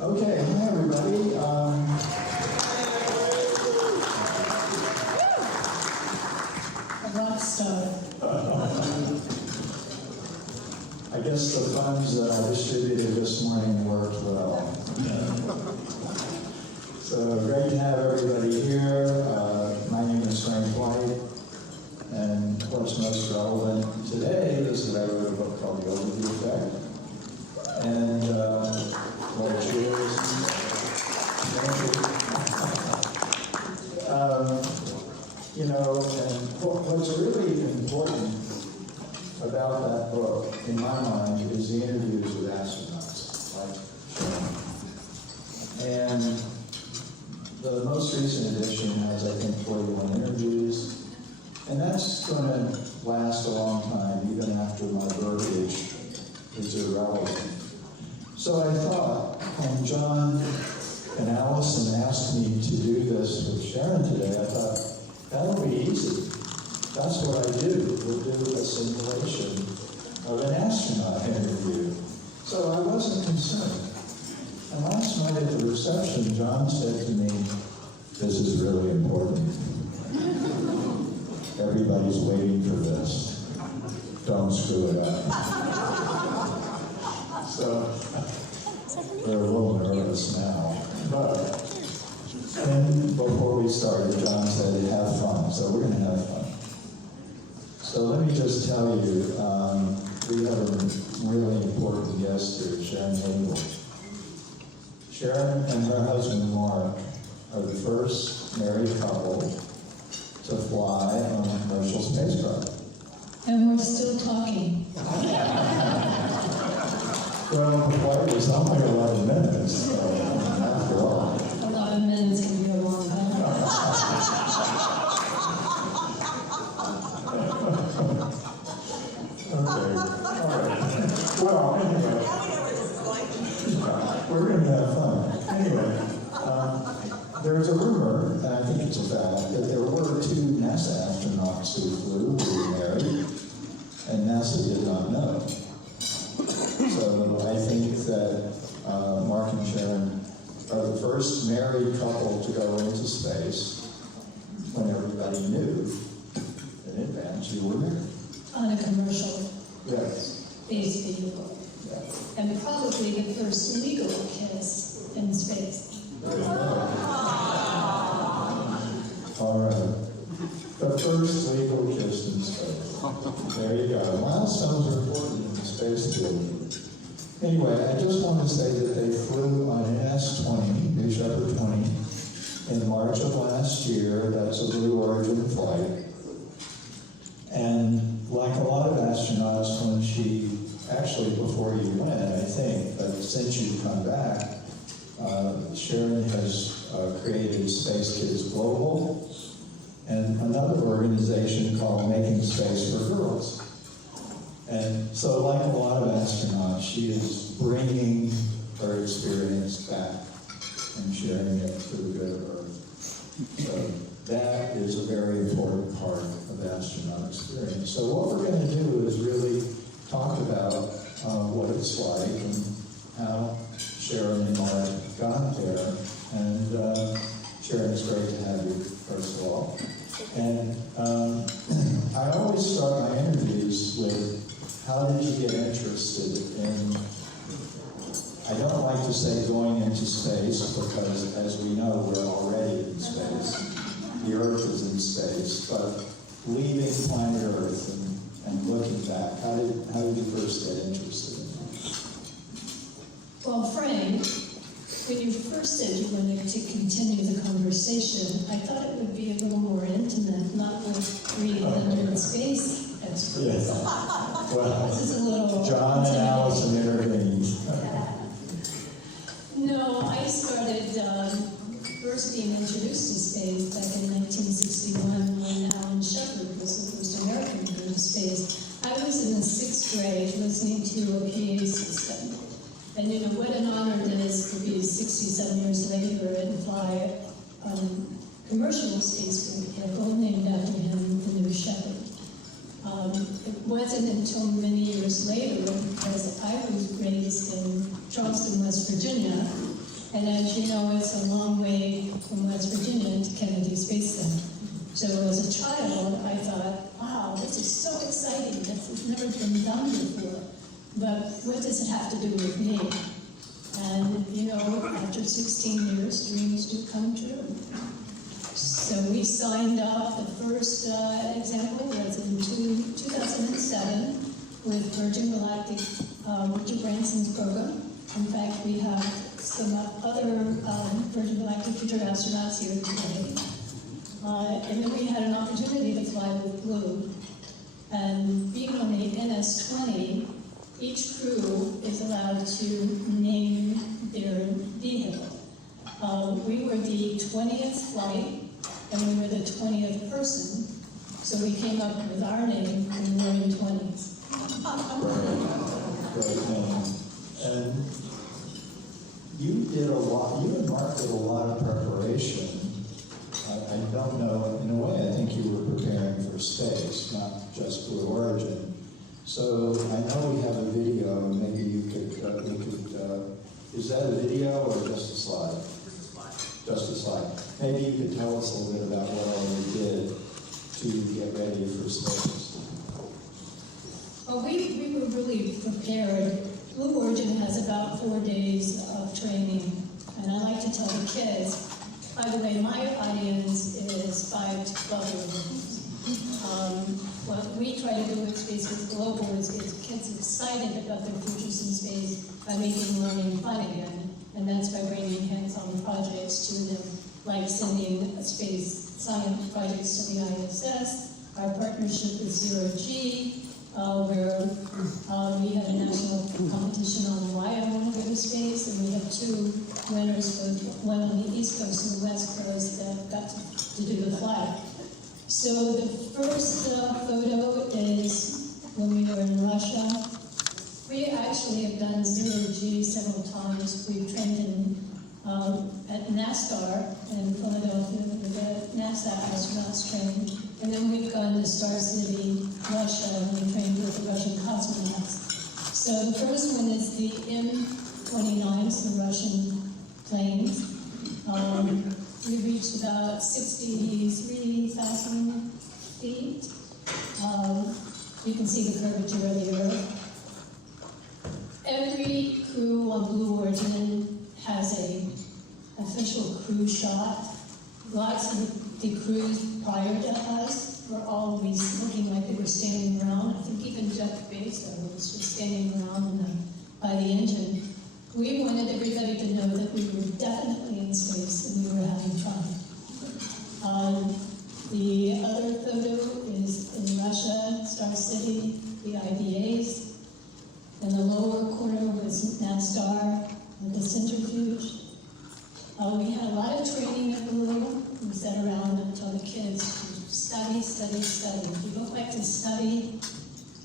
Okay, hi everybody. A rock star. I guess the funds that I distributed this morning worked well. So great to have everybody here. My name is Frank White, and what's most relevant today is that I wrote a book called The Overview Effect. And what it's yours. You know, and what's really important about that book, in my mind, is the interviews with astronauts, like Sharon. And the most recent edition has, I think, 41 interviews, and that's going to last a long time, even after my verbiage is irrelevant. So I thought, when John and Allison asked me to do this with Sharon today, I thought, that'll be easy. That's what I do. We'll do a simulation of an astronaut interview. So I wasn't concerned. And last night at the reception, John said to me, this is really important. Everybody's waiting for this. Don't screw it up. So we're a little nervous now. But then before we started, John said, have fun. So we're going to have fun. So let me just tell you, we have a really important guest here, Sharon Hagle. Sharon and her husband, Mark, are the first married couple to fly on a commercial spacecraft. And we're still talking. Well, the flight was only 11 minutes, so after all. 11 minutes can be a long time. Okay, all right. Well, anyway. We're going to have fun. Anyway, there's a rumor, and I think it's a fact, that there were 2 NASA astronauts who flew, who were married, and NASA did not know. So I think that Mark and Sharon are the first married couple to go into space when everybody knew in advance you were married. On a commercial Yes. space vehicle. Yeah. And probably the first legal kiss in space. All right. The first legal kiss in space. There you go. Milestones are important in the space field. Anyway, I just want to say that they flew on an S-20, New Shepard 20, in March of last year. That's a Blue Origin flight. And like a lot of astronauts, when she, actually before you went, I think, but since you've come back, Sharon has created Space Kids Global and another organization called Making Space for Girls. And so like a lot of astronauts, she is bringing her experience back and sharing it for the good of Earth. So that is a very important part of the astronaut experience. So what we're going to do is really talk about what it's like and how Sharon and Mark got there. And Sharon, it's great to have you, first of all. And I always start my interviews with, how did you get interested in, I don't like to say going into space, because as we know, we're already in space. The Earth is in space, but leaving planet Earth and looking back, how did you first get interested in it? Well, Frank, when you first said you wanted to continue the conversation, I thought it would be a little more intimate, not with 300 space experts. Yes. Well, This is a little John and Allison intervened. No, I started first being introduced to space back in 1961 when Alan Shepard was the first American to go to space. I was in the 6th grade listening to a PA system. And you know what an honor it is to be 67 years later and fly commercial space vehicle named after him, the New Shepard. It wasn't until many years later, because I was raised in Charleston, West Virginia, And as you know, it's a long way from West Virginia to Kennedy Space Center. So as a child, I thought, wow, this is so exciting. This has never been done before. But what does it have to do with me? And, you know, after 16 years, dreams do come true. So we signed up. The first example was in 2007 with Virgin Galactic, Richard Branson's program. In fact, we have some other Virgin Galactic future astronauts here today. And then we had an opportunity to fly with Blue. And being on the NS-20, each crew is allowed to name their vehicle. We were the 20th flight, and we were the 20th person, so we came up with our name, and we were in 20s. Great name. And you did a lot, you and Mark did a lot of preparation. I don't know, in a way, I think you were preparing for space, not just Blue Origin. So I know we have a video, maybe you could, is that a video or just a slide? Just a slide. Just a slide. Maybe you could tell us a little bit about what all you did to get ready for space. Well, we were really prepared. Blue Origin has about 4 days of training, and I like to tell the kids, by the way, my audience is 5 to 12 year olds. What we try to do with Space is Global is get kids excited about their futures in space by making learning fun again, and that's by bringing hands-on projects to them, like sending space science projects to the ISS, our partnership with Zero G, where we had a national competition on why I want to go to space, and we have 2 winners, both one on the East Coast and the West Coast, that got to do the flag. So the first photo is when we were in Russia. We actually have done Zero G several times. We've trained in, at NASCAR in Philadelphia, the NASA astronauts trained. And then we've gone to Star City, Russia, and we trained with the Russian cosmonauts. So the first one is the M-29s, the Russian planes. We reached about 63,000 feet. You can see the curvature of the Earth. Every crew on Blue Origin has an official crew shot. Lots of the crews prior to us were always looking like they were standing around. I think even Jeff Bezos was just standing around by the engine. We wanted everybody to know that we were definitely in space and we were having fun. The other photo is in Russia, Star City, the IBAs. In the lower corner was NASCAR, the centrifuge. We had a lot of training at Blue. We sat around and told the kids to study, study, study. If you don't like to study,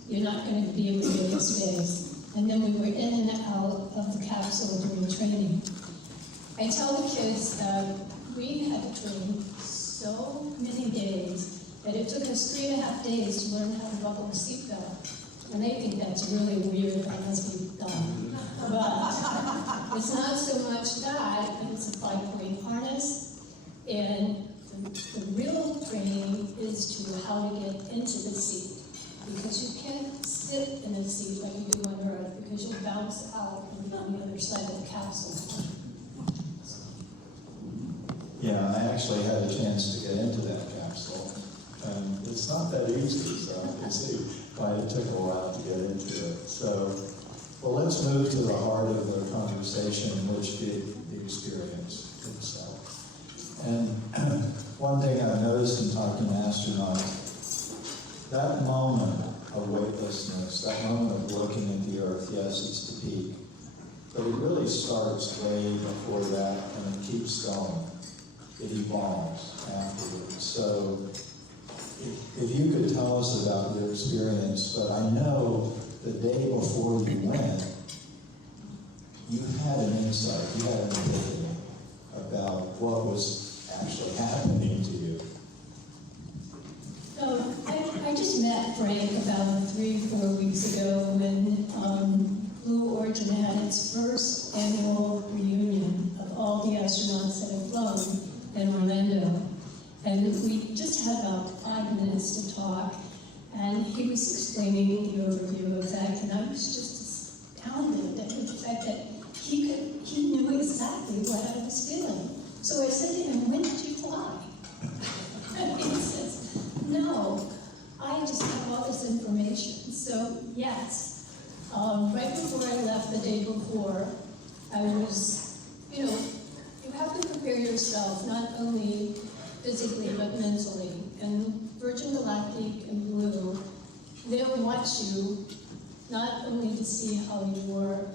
you're not going to be able to go to space. And then we were in and out of the capsule during training. I tell the kids that we had to train so many days that it took us 3.5 days to learn how to buckle a seatbelt. And they think that's really weird, that must be dumb. But it's not so much that, but it's a 5-point harness. And the real training is to how to get into the seat. Because you can't sit in a seat like you do on Earth, because you'll bounce out and be on the other side of the capsule. Yeah, I actually had a chance to get into that capsule, and it's not that easy, so I can see why it took a while to get into it. So, well, let's move to the heart of the conversation, which is the experience itself. And one thing I've noticed in talking to astronauts, that moment of weightlessness, that moment of looking at the Earth, yes, it's the peak, but it really starts way before that, and it keeps going. It evolves afterwards. So if you could tell us about your experience, but I know the day before you went, you had an insight, you had an epiphany about what was actually happening to you. I just met Frank about 3-4 weeks ago when Blue Origin had its first annual reunion of explaining the overview effect, and I was just astounded at the fact that he knew exactly what I was feeling. So I said to him, "When did you fly?" And he says, "No, I just have all this information." So yes, right before I left the day before, I was, you have to prepare yourself, not only physically, but mentally. And Virgin Galactic and Blue, they'll watch you, not only to see how your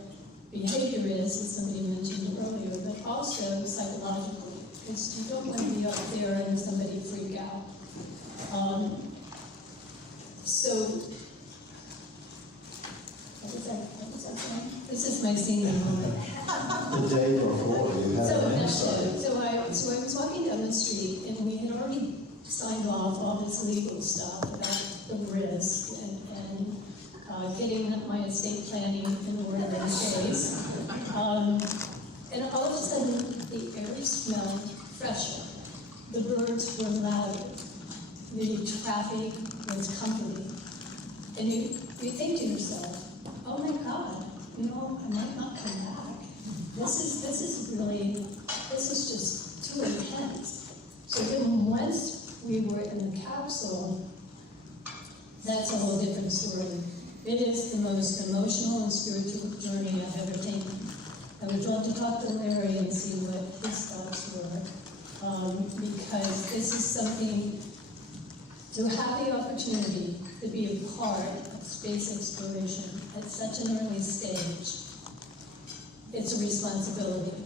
behavior is, as somebody mentioned earlier, but also psychologically, because you don't want to be up there and somebody freak out. What was that saying? This is my senior moment. The day before, you had an insight. So I was walking down the street, and we had already signed off all this legal stuff about the risk and getting my estate planning in order in days. And all of a sudden, the air smelled fresher. The birds were louder. The traffic was comforting. And you think to yourself, oh my God, I might not come back. This is just too intense. So then once we were in the capsule, that's a whole different story. It is the most emotional and spiritual journey I've ever taken. I would love to talk to Larry and see what his thoughts were, because this is something, to have the opportunity to be a part of space exploration at such an early stage, it's a responsibility.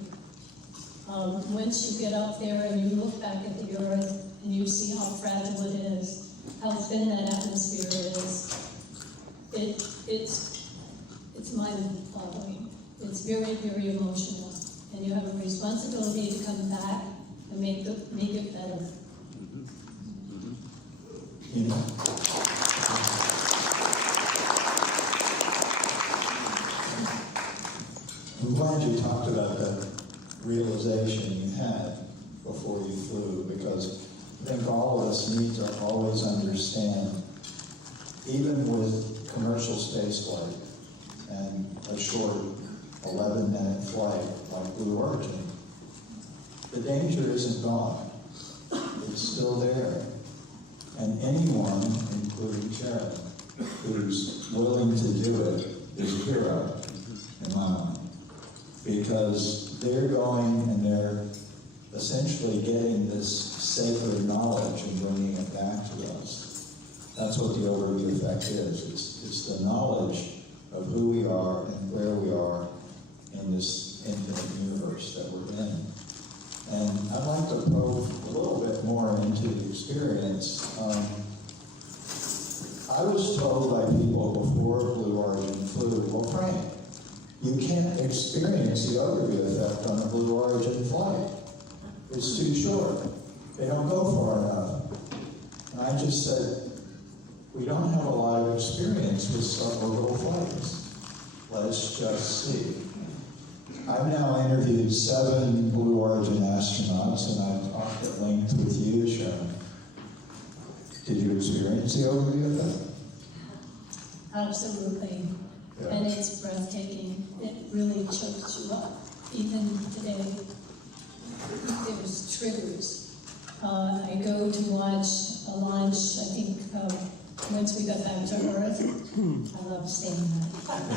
Once you get up there and you look back at the Earth and you see how fragile it is, how thin that atmosphere is, it's mind-boggling. It's very, very emotional. And you have a responsibility to come back and make it better. I'm glad you talked about that realization you had before you flew, because I think all of us need to always understand, even with commercial spaceflight and a short 11-minute flight like Blue Origin, the danger isn't gone. It's still there. And anyone, including Sharon, who's willing to do it is a hero in my mind. Because they're going and they're essentially getting this sacred knowledge and bringing it back to us. That's what the overview effect is. It's the knowledge of who we are and where we are in this infinite universe that we're in. And I'd like to probe a little bit more into the experience. I was told by people before Blue Origin flew, well, Frank, you can't experience the overview effect on a Blue Origin flight. It's too short. They don't go far enough. And I just said, we don't have a lot of experience with suborbital flights. Let's just see. I've now interviewed 7 Blue Origin astronauts, and I've talked at length with you, Sharon. Did you experience the overview effect? Absolutely. Yeah. And it's breathtaking. It really chokes you up. Even today, there's triggers. I go to watch a launch, I think, once we got back to Earth. I love saying that.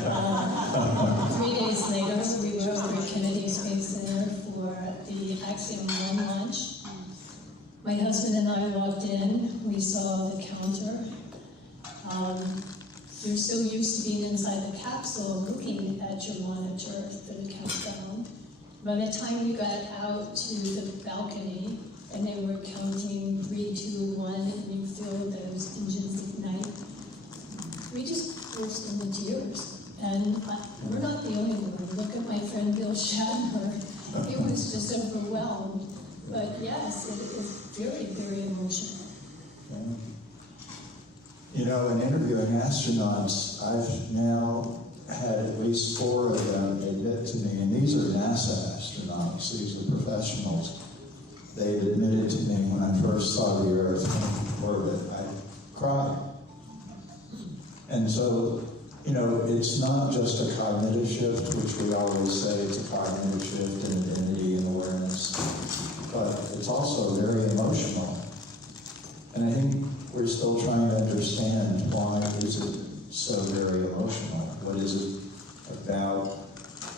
3 days later, we were over at Kennedy Space Center for the Axiom 1 launch. My husband and I walked in, we saw the counter. You're so used to being inside the capsule, looking at your monitor for the countdown. By the time we got out to the balcony, and they were counting 3, 2, 1, and you feel those engines ignite, we just burst into tears. And we're not the only one. Look at my friend Bill Shatner. He was just overwhelmed. But yes, it is very, very emotional. Yeah. You know, in interviewing astronauts, I've now had at least 4 of them admit to me, and these are NASA astronauts, these are professionals. They admitted to me when I first saw the Earth in orbit, I cried. And so, you know, it's not just a cognitive shift, which we always say it's a cognitive shift in identity and awareness, but it's also very emotional. And I think we're still trying to understand why is it so very emotional. What is it about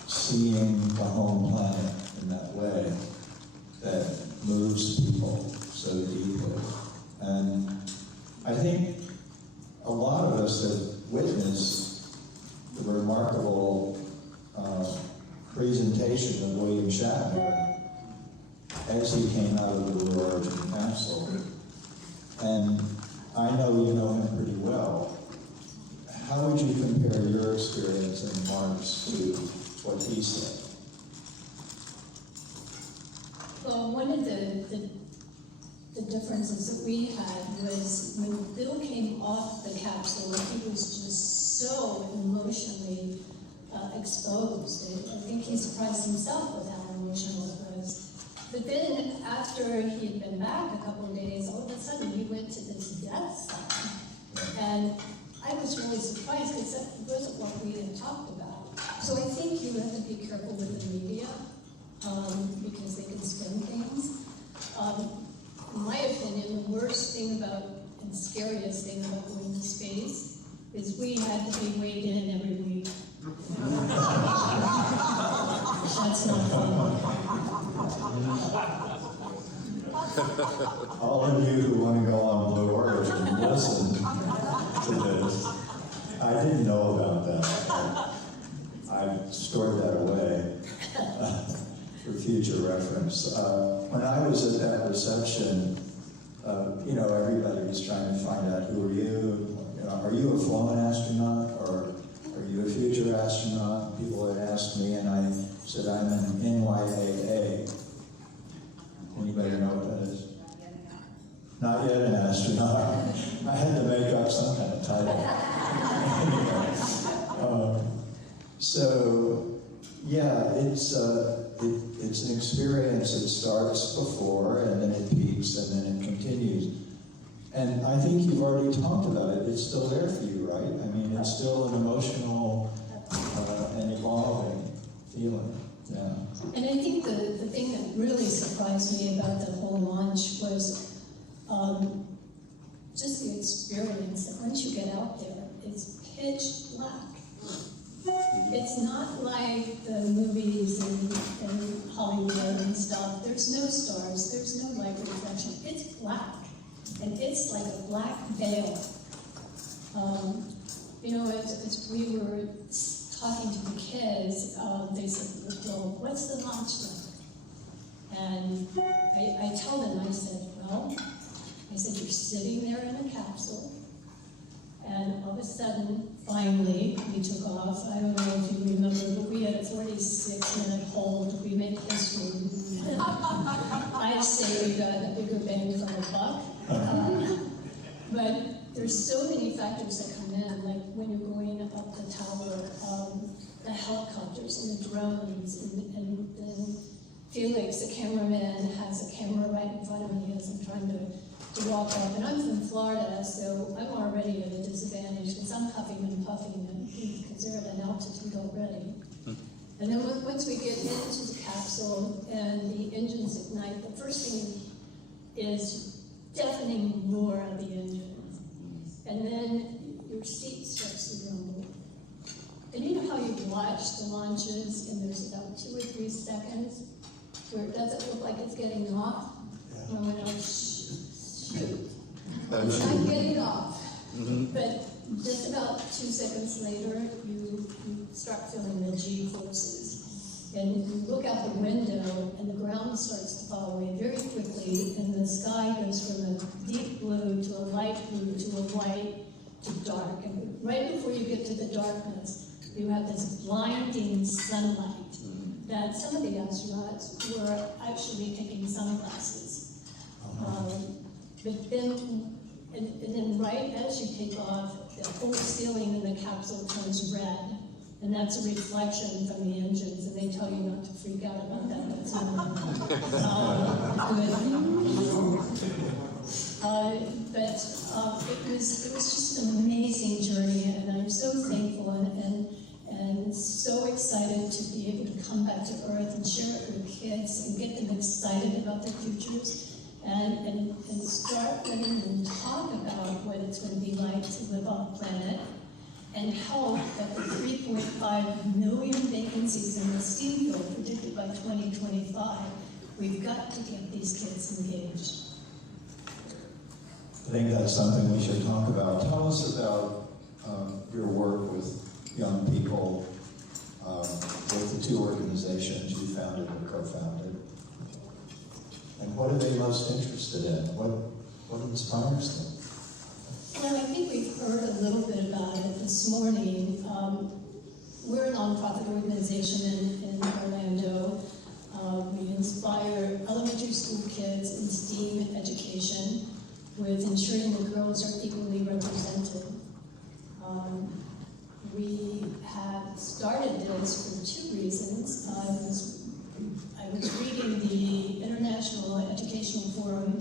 seeing the home planet in that way that moves people so deeply? And I think a lot of us have witnessed the remarkable presentation of William Shatner as he came out of the Blue Origin capsule. And I know you know him pretty well. How would you compare your experience and Mark's to what he said? Well, one of the differences that we had was when Bill came off the capsule, he was just so emotionally exposed. I think he surprised himself with how emotional it was. But then after he'd been back a couple of days, all of a sudden he went to this death sign. And I was really surprised because that wasn't what we had talked about. So I think you have to be careful with the media because they can spin things. In my opinion, the worst thing about and scariest thing about going to space is we had to be weighed in every week. That's not fun. All of you who want to go on Blue Origin, listen to this. I didn't know about that. I stored that away for future reference. When I was at that reception, you know, everybody was trying to find out, who are you? You know, are you a flown astronaut or are you a future astronaut? People had asked me, and I said I'm an NYAA. Anybody know what that is? Not yet an astronaut. I had to make up some kind of title. So, yeah, it's an experience that starts before, and then it peaks, and then it continues. And I think you've already talked about it. It's still there for you, right? I mean, it's still an emotional and evolving feeling. Yeah. And I think the thing that really surprised me about the whole launch was just the experience that once you get out there, it's pitch black. It's not like the movies and Hollywood and stuff. There's no stars, there's no light reflection. It's black, and it's like a black veil. You know, as we were talking to the kids, they said, well, what's the launch like? And I told them, I said, you're sitting there in a capsule, and all of a sudden, finally, we took off. I don't know if you remember, but we had a 46-minute hold. We made history. I'd say we got a bigger bang for the buck. But there's so many factors that come in, like when you're going up the tower, the helicopters and the drones, and then Felix, the cameraman, has a camera right in front of me as I'm trying to walk up. And I'm from Florida, so I'm already at a disadvantage because I'm huffing and puffing because they're at an altitude already. And then once we get into the capsule and the engines ignite, the first thing is deafening roar of the engines. And then your seat starts to rumble. And you know how you watch the launches and there's about 2 or 3 seconds where it doesn't look like it's getting off? Yeah. And I went, shoot, I'm getting off. But just about 2 seconds later, you start feeling the G-forces. And you look out the window, and the ground starts to fall away very quickly, and the sky goes from a deep blue to a light blue to a white to dark. And right before you get to the darkness, you have this blinding sunlight that some of the astronauts were actually taking sunglasses. But then, and then right as you take off, the whole ceiling in the capsule turns red. And that's a reflection from the engines, and they tell you not to freak out about that. That's good. It was just an amazing journey, and I'm so thankful and so excited to be able to come back to Earth and share it with kids and get them excited about their futures and start letting them talk about what it's going to be like to live on the planet and help that the 3.5 million vacancies in the STEAM field predicted by 2025, we've got to get these kids engaged. I think that's something we should talk about. Tell us about your work with young people, with the two organizations you founded or co-founded. And what are they most interested in? What inspires them? Well, I think we've heard a little bit about it this morning. We're a nonprofit organization in Orlando. We inspire elementary school kids in STEAM education with ensuring that girls are equally represented. We have started this for two reasons. I was reading the International Educational Forum,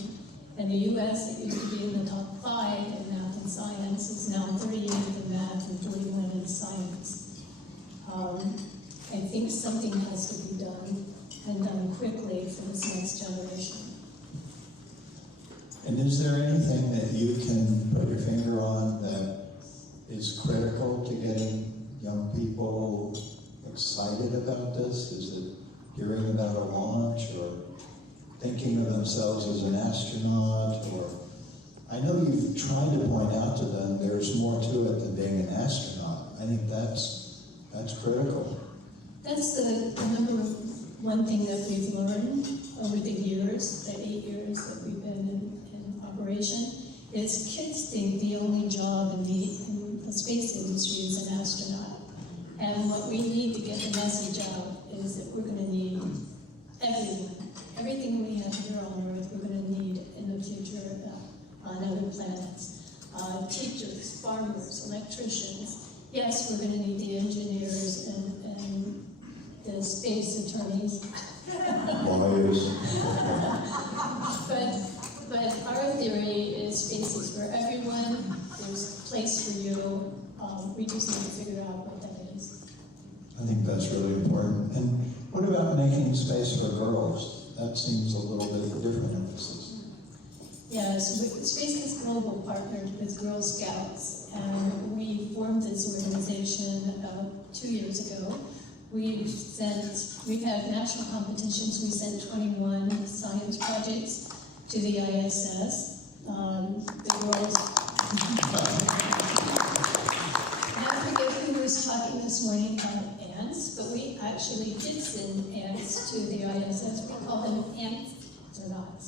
and the U.S., that used to be in the top 5 in math and science, is now 38th in math and 41 in science. I think something has to be done, and done quickly for this next generation. And is there anything that you can put your finger on that is critical to getting young people excited about this? Is it hearing about a launch, or thinking of themselves as an astronaut? Or I know you've tried to point out to them there's more to it than being an astronaut. I think that's critical. That's the number one thing that we've learned over the years, the 8 years that we've been in operation, is kids think the only job in the space industry is an astronaut. And what we need to get the message out is that we're going to need everyone. Everything we have here on Earth, we're going to need in the future on other planets. Teachers, farmers, electricians. Yes, we're going to need the engineers and the space attorneys. Lawyers. But our theory is space is for everyone. There's a place for you. We just need to figure out what that is. I think that's really important. And what about making space for girls? That seems a little bit of a different emphasis. Yes, Space Kids Global partnered with Girl Scouts, and we formed this organization about 2 years ago. We've had national competitions. We sent 21 science projects to the ISS. The girls, I forget who was talking this morning about ants, but we actually did send ants to the ISS. We call them astronauts.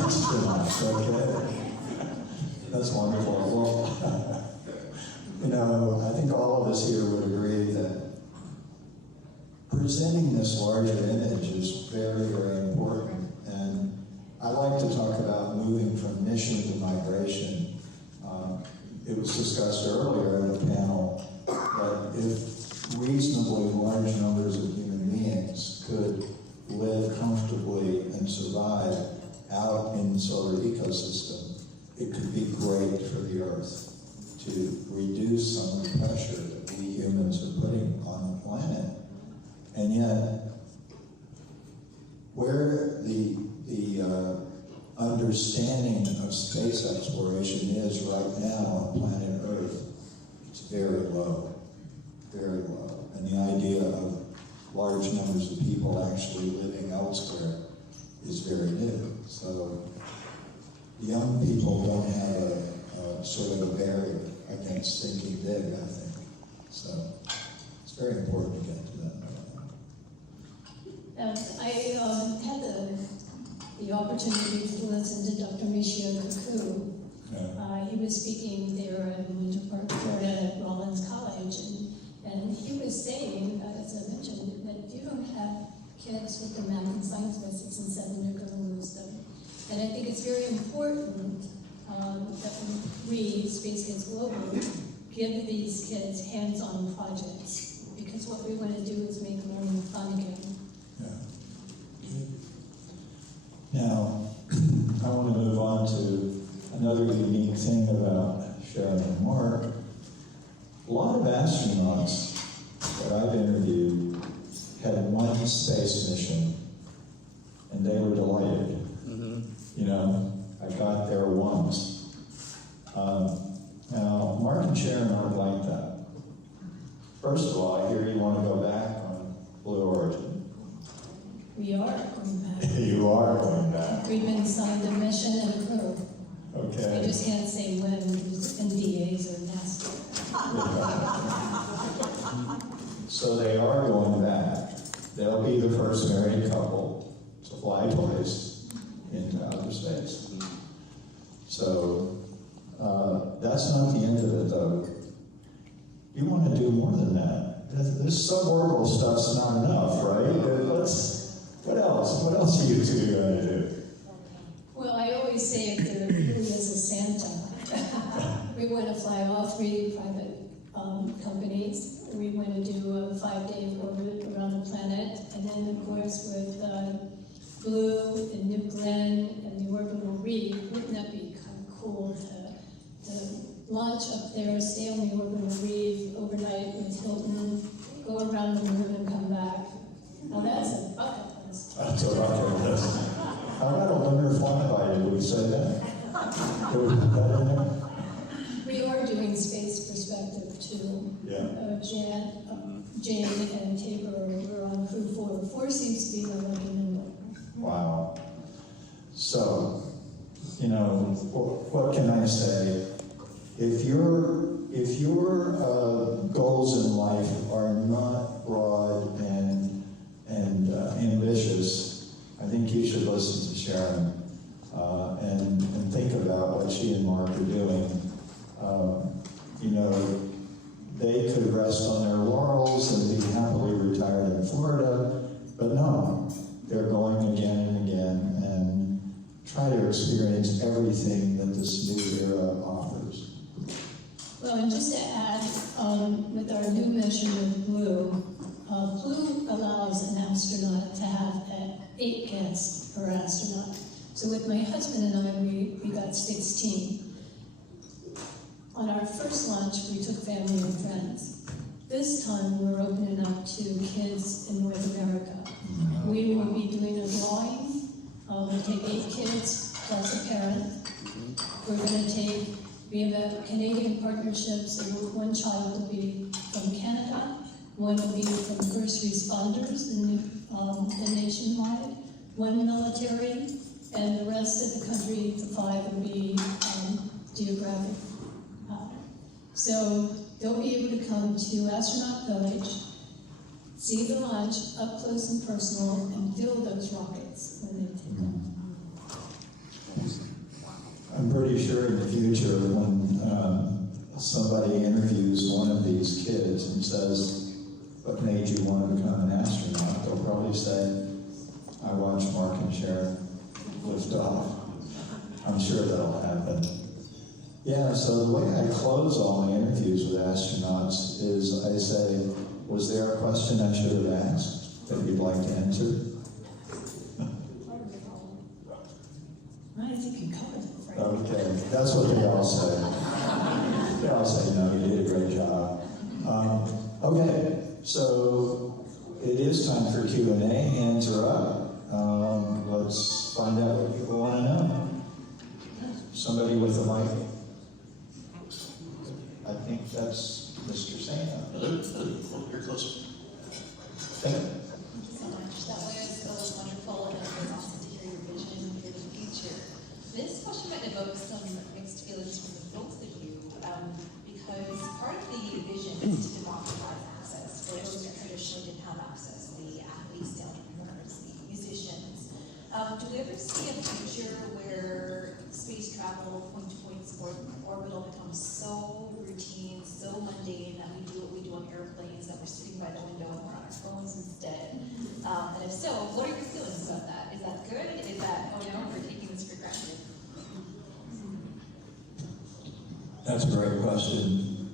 Astronauts, okay. That's wonderful. Well, I think all of us here would agree that presenting this larger image is very, very important. And I like to talk about moving from mission to migration. It was discussed earlier in the panel that if reasonably large numbers of human beings could live comfortably and survive out in the solar ecosystem, it could be great for the Earth to reduce some of the pressure that we humans are putting on the planet. And yet, where the understanding of space exploration is right now on planet Earth, it's very low, very low. And the idea of large numbers of people actually living elsewhere is very new. So young people don't have a sort of a barrier against thinking big, I think. So it's very important to get to that. I had the opportunity to listen to Dr. Michio Kaku. Yeah. He was speaking there in Winter Park, Florida at Rollins College, and he was saying, as I mentioned, that if you don't have kids with the math and science by 6 and 7, you're going to lose them. And I think it's very important that we, Space Kids Global, give these kids hands-on projects, because what we want to do is make learning fun again. Yeah. Now, I want to move on to Sharon and Mark, a lot of astronauts that I've interviewed had one space mission, and they were delighted. You know, I got there once. Now, Mark and Sharon aren't like that. First of all, I hear you want to go back on Blue Origin. We are going back. You are going back. We've been assigned a mission and a crew. Okay. I just can't say when, because NDAs are nasty. So they are going back. They'll be the first married couple to fly twice into outer space. So that's not the end of it, though. You want to do more than that. This suborbital stuff's not enough, right? What else? What else are you two going to do? Well, I always say it really is a Santa. We want to fly all 3 private companies. We want to do a 5-day orbit around the planet. And then, of course, with Blue and New Glenn and the orbital reef, wouldn't that be kind of cool to launch up there, stay on the orbital reef overnight with Hilton, go around the moon and come back? Now that's a bucket list. That's a bucket list. How about a lunar flyby? Did we say that? Did we put that in there? We are doing space perspective too. Yeah. Jane and Tabor were on crew 4. 4 seems to be the lucky number. Wow. So, you know, what can I say? If your goals in life are not broad and ambitious, I think you should listen to Sharon and think about what she and Mark are doing. You know, they could rest on their laurels and be happily retired in Florida, but no, they're going again and again and try to experience everything that this new era offers. Well, and just to add, with our new mission with Blue, Blue allows an astronaut to have 8 guests per astronaut. So with my husband and I, we got 16. On our first launch, we took family and friends. This time, we're opening up to kids in North America. We will be doing a drawing. We'll take 8 kids plus a parent. We're going to take, we have Canadian partnerships, so 1 child will be from Canada, 1 will be from first responders the nationwide, 1 military, and the rest of the country, the 5 will be geographic. So they'll be able to come to Astronaut Village, see the launch up close and personal, and feel those rockets when they take off. I'm pretty sure in the future when somebody interviews one of these kids and says, what made you want to become an astronaut? They'll probably say, I watched Mark and Sharon lift off. I'm sure that'll happen. Yeah, so the way I close all my interviews with astronauts is I say, was there a question I should have asked that you'd like to answer? I think you covered it, right? Okay, that's what they all say. They all say, no, you did a great job. Okay, so it is time for Q&A. Hands are up. Let's find out what people want to know. Somebody with a mic. I think that's Mr. Santa. Hello, you're closer. Thank you. Thank you so much. That was wonderful, and it was awesome to hear your vision for the future. This question might evoke some mixed feelings from the both of you, because part of the vision is to democratize access for those who traditionally didn't have access, the athletes, the entrepreneurs, the musicians. Do we ever see a future where space travel, point-to-point orbital becomes so routine, so mundane that we do what we do on airplanes, that we're sitting by the window and we're on our phones instead? And if so, what are your feelings about that? Is that good? Is that, oh no, we're taking this for granted? That's a great question.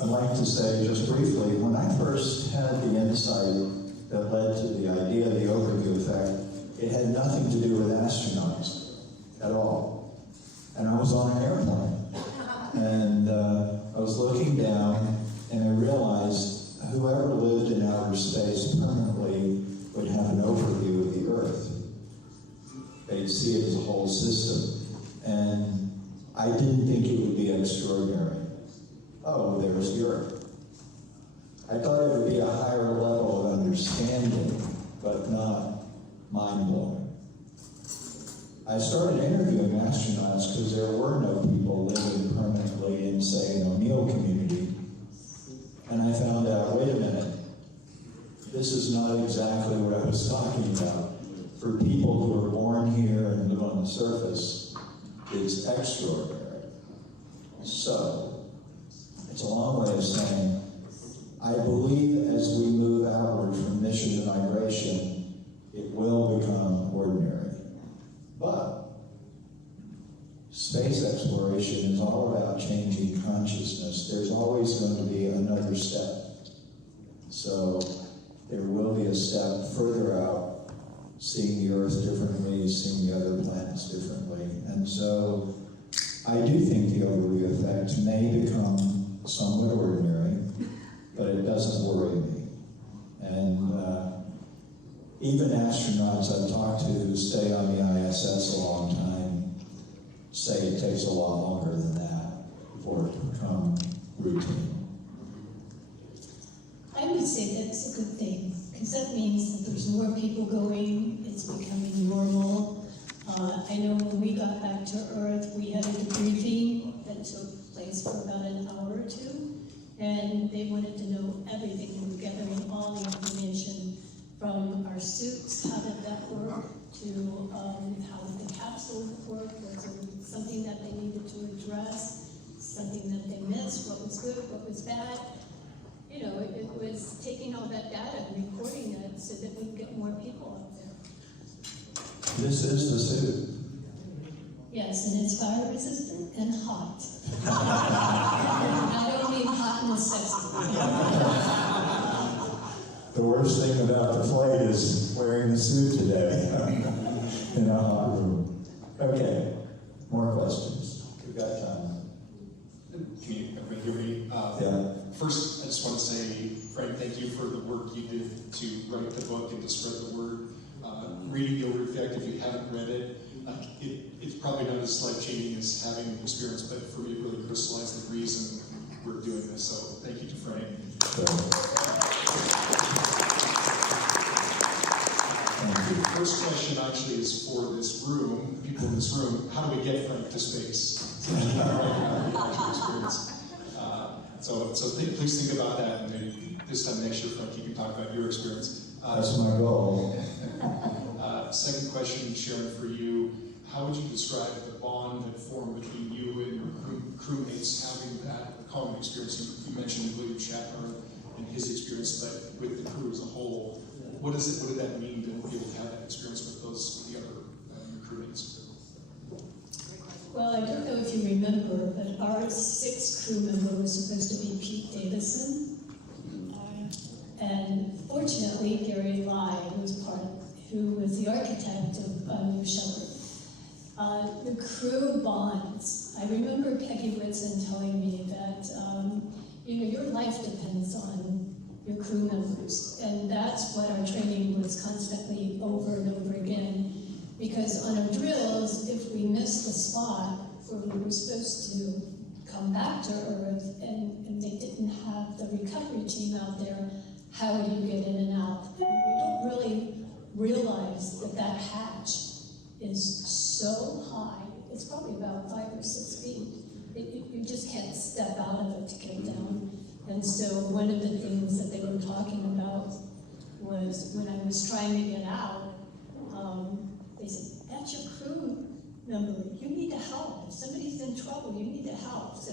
I'd like to say just briefly, when I first had the insight that led to the idea of the overview effect, it had nothing to do with astronauts at all. And I was on an airplane. And I was looking down, and I realized whoever lived in outer space permanently would have an overview of the Earth. They'd see it as a whole system. And I didn't think it would be extraordinary. Oh, there's the Earth. I thought it would be a higher level of understanding, but not mind-blowing. I started interviewing astronauts because there were no people living permanently in, say, an O'Neill community. And I found out, wait a minute, this is not exactly what I was talking about. For people who are born here and live on the surface, it's extraordinary. So, it's a long way of saying, I believe as we move outward from mission to migration, it will become ordinary. But space exploration is all about changing consciousness. There's always going to be another step. So there will be a step further out, seeing the Earth differently, seeing the other planets differently. And so I do think the overview effect may become somewhat ordinary, but it doesn't worry me. And even astronauts I've talked to who stay on the ISS a long time say it takes a lot longer than that for it to become routine. I would say that's a good thing, because that means that there's more people going, it's becoming normal. I know when we got back to Earth, we had a debriefing that took place for about an hour or two, and they wanted to know everything. We were gathering all the information from our suits, how did that work, to how the capsule worked, was it something that they needed to address, something that they missed, what was good, what was bad. You know, it was taking all that data and recording it so that we could get more people out there. This is the suit. Yes, and it's fire resistant and hot. I don't mean hot and sexy. The worst thing about the flight is wearing the suit today in a hot room. Okay, more questions. We've got time. Can you everybody hear me? Yeah. First, I just want to say, Frank, thank you for the work you did to write the book and to spread the word. Reading the overview effect, if you haven't read it, it's probably not as life-changing as having an experience, but for me, it really crystallized the reason we're doing this. So thank you to Frank. First question actually is for this room, people in this room. How do we get Frank to space? Please think about that, and maybe this time next year, Frank, you can talk about your experience. That's my goal. Second question, Sharon, for you. How would you describe the bond that formed between you and your crewmates having that common experience? You mentioned William Shatner and his experience, but with the crew as a whole, what did that mean to be able to have that experience with the other crewmates? Well, I don't know if you remember, but our sixth crew member was supposed to be Pete Davison. And fortunately, Gary Lai who was the architect of New Shepard. The crew bonds. I remember Peggy Whitson telling me that your life depends on your crew members, and that's what our training was constantly over and over again. Because on our drills, if we missed the spot where we were supposed to come back to Earth, and they didn't have the recovery team out there, how do you get in and out? We don't really realize that hatch is so high. It's probably about 5 or 6 feet. You just can't step out of it to get down. And so one of the things that they were talking about was when I was trying to get out, they said, that's your crew member. You need to help. If somebody's in trouble, you need to help. So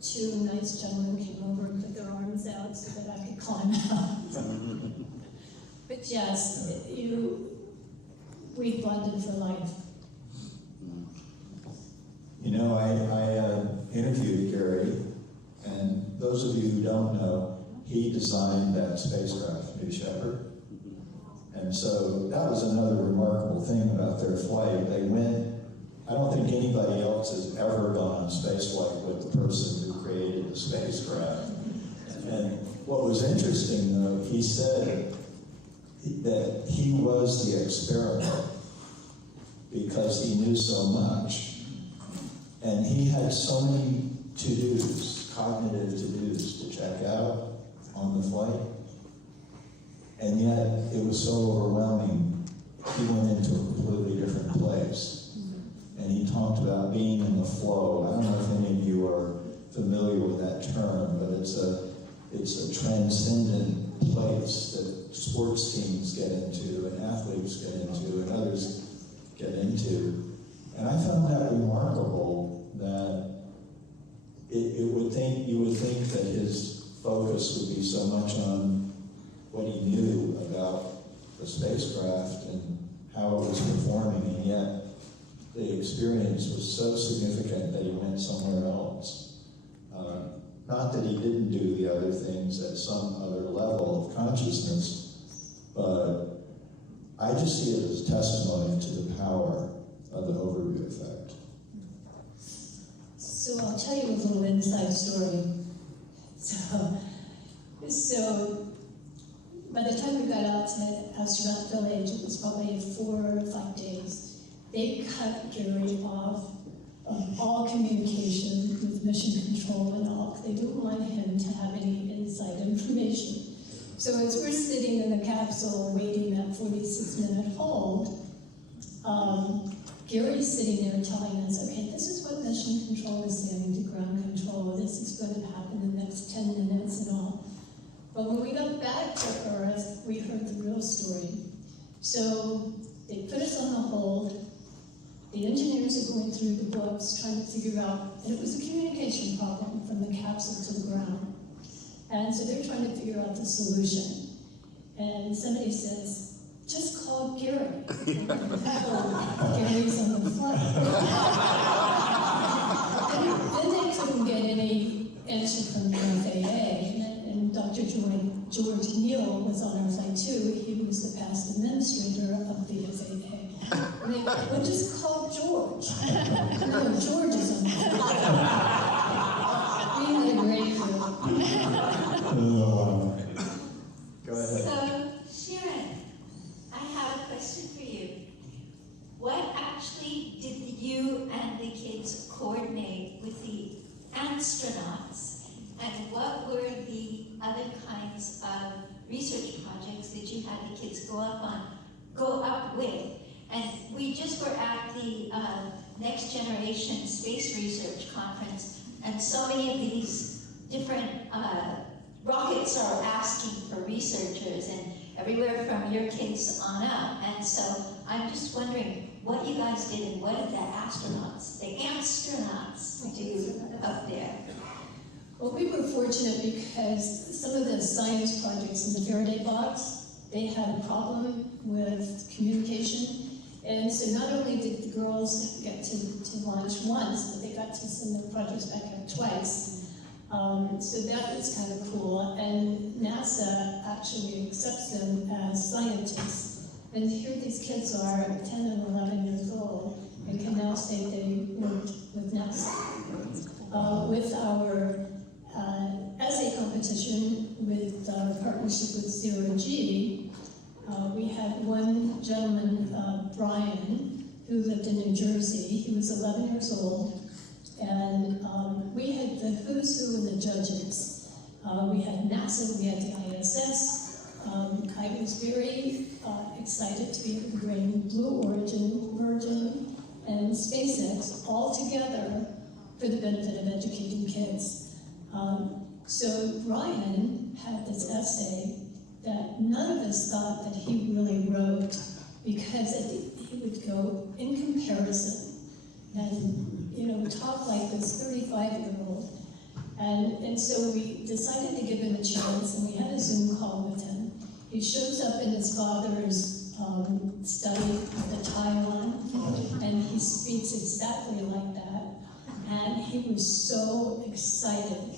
2 nice gentlemen came over and put their arms out so that I could climb out. But yes, we bonded for life. You know, I interviewed Gary, and those of you who don't know, he designed that spacecraft, New Shepard. And so that was another remarkable thing about their flight. They went, I don't think anybody else has ever gone on spaceflight with the person who created the spacecraft. And what was interesting, though, he said that he was the experiment because he knew so much. And he had so many to-dos, cognitive to-dos to check out on the flight. And yet, it was so overwhelming, he went into a completely different place. And he talked about being in the flow. I don't know if any of you are familiar with that term, but it's a transcendent place that sports teams get into, and athletes get into, and others get into. And I found that remarkable that you would think that his focus would be so much on what he knew about the spacecraft and how it was performing, and yet the experience was so significant that he went somewhere else. Not that he didn't do the other things at some other level of consciousness, but I just see it as testimony to the power of the overview effect. So I'll tell you a little inside story. So by the time we got out to Astronaut Village, it was probably 4 or 5 days. They cut Gary off of all communication with mission control and all. They didn't want him to have any inside information. So as we're sitting in the capsule waiting that 46-minute hold, Gary's sitting there telling us, okay, this is what mission control is saying to ground control. This is going to happen in the next 10 minutes and all. But when we got back to Earth, we heard the real story. So they put us on the hold. The engineers are going through the books, trying to figure out, and it was a communication problem from the capsule to the ground. And so they're trying to figure out the solution. And somebody says, just call Gary. Gary's on the flight. Then they couldn't get any answer from the FAA. And Dr. George Neal was on our flight too. He was the past administrator of the FAA. And they, well, just call George. No, George is on the flight. We had a great group. Go ahead. So, Sharon, I have a question for you. What actually did you and the kids coordinate with the astronauts, and what were the other kinds of research projects that you had the kids go up with? And we just were at the Next Generation Space Research Conference, and so many of these different rockets are asking for researchers, and everywhere from your kids on up. And so I'm just wondering what you guys did and what did the astronauts do up there? Well, we were fortunate because some of the science projects in the Faraday box, they had a problem with communication. And so not only did the girls get to launch once, but they got to send their projects back up twice. So that was kind of cool. And NASA actually accepts them as scientists. And here these kids are 10 and 11 years old and can now say they worked with NASA. With our essay competition with partnership with Zero G, we had one gentleman, Brian, who lived in New Jersey. He was 11 years old, and we had the who's who in the judges. We had NASA, we had the ISS. I was very excited to be able to bring Blue Origin, Virgin, and SpaceX all together for the benefit of educating kids. So Brian had this essay that none of us thought that he really wrote, because he would go in comparison and talk like this 35-year-old. And so we decided to give him a chance, and we had a Zoom call with him. He shows up in his father's study with a tie on, and he speaks exactly like that. And he was so excited.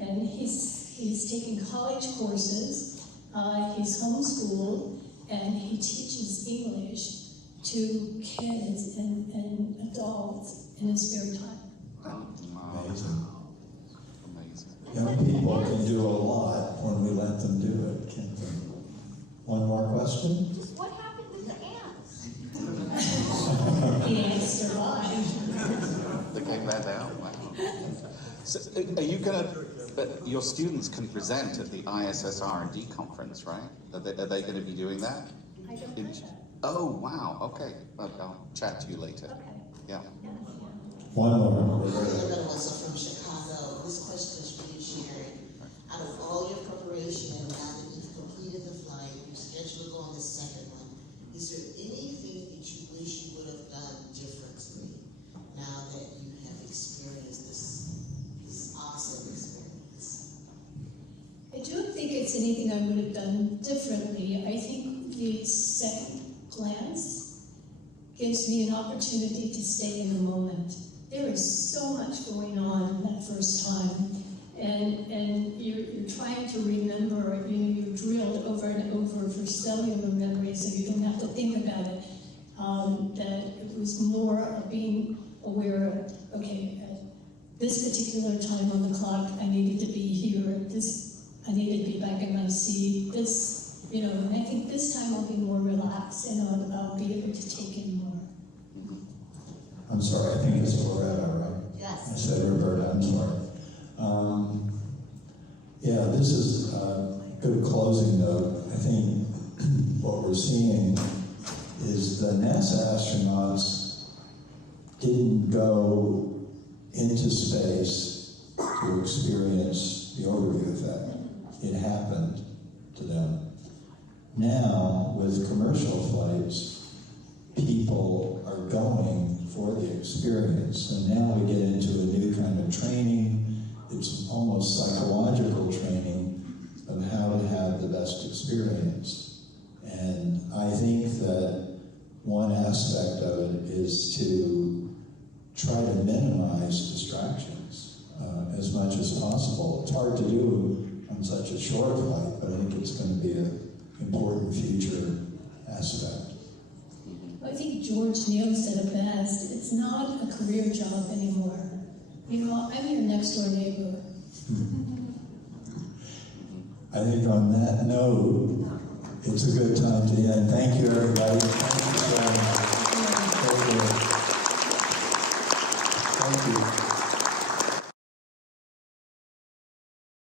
And he's taking college courses, he's homeschooled, and he teaches English. to kids and adults in his spare time. Amazing. Amazing. Young people can do a lot when we let them do it, can't they? One more question? What happened with the ants? The ants survived. They came back out. Wow. So, are you going to? But your students can present at the ISS R&D conference, right? Are they going to be doing that? I don't know that. Oh, wow. Okay. I'll chat to you later. Okay. Yeah. One more. I'm also from Chicago. This question is for you, Sharon. Out of all your preparation and now that you've completed the flight, you're scheduled to go on the second one, is there anything that you wish you would have done differently now that you have experienced this awesome experience? I don't think it's anything I would have done differently. I think the second glance gives me an opportunity to stay in the moment. There is so much going on that first time, and you're trying to remember, you're drilled over and over for cellular memory so you don't have to think about it. That it was more of being aware of, okay, at this particular time on the clock, I needed to be here, I needed to be back in my seat, and I think this time I'll be more relaxed and I'll be able to take in more. I'm sorry, I think it's Loretta, right? Yes. I said Roberta, I'm sorry. Yeah, this is a good closing note. I think what we're seeing is the NASA astronauts didn't go into space to experience the overview effect. It happened to them. Now, with commercial flights, people are going for the experience, and now we get into a new kind of training. It's almost psychological training of how to have the best experience. And I think that one aspect of it is to try to minimize distractions as much as possible. It's hard to do on such a short flight, but I think it's going to be an important future aspect. I think George Neal said it best, it's not a career job anymore. I'm your next door neighbor. I think on that note, it's a good time to end. Thank you, everybody. Thank you so much.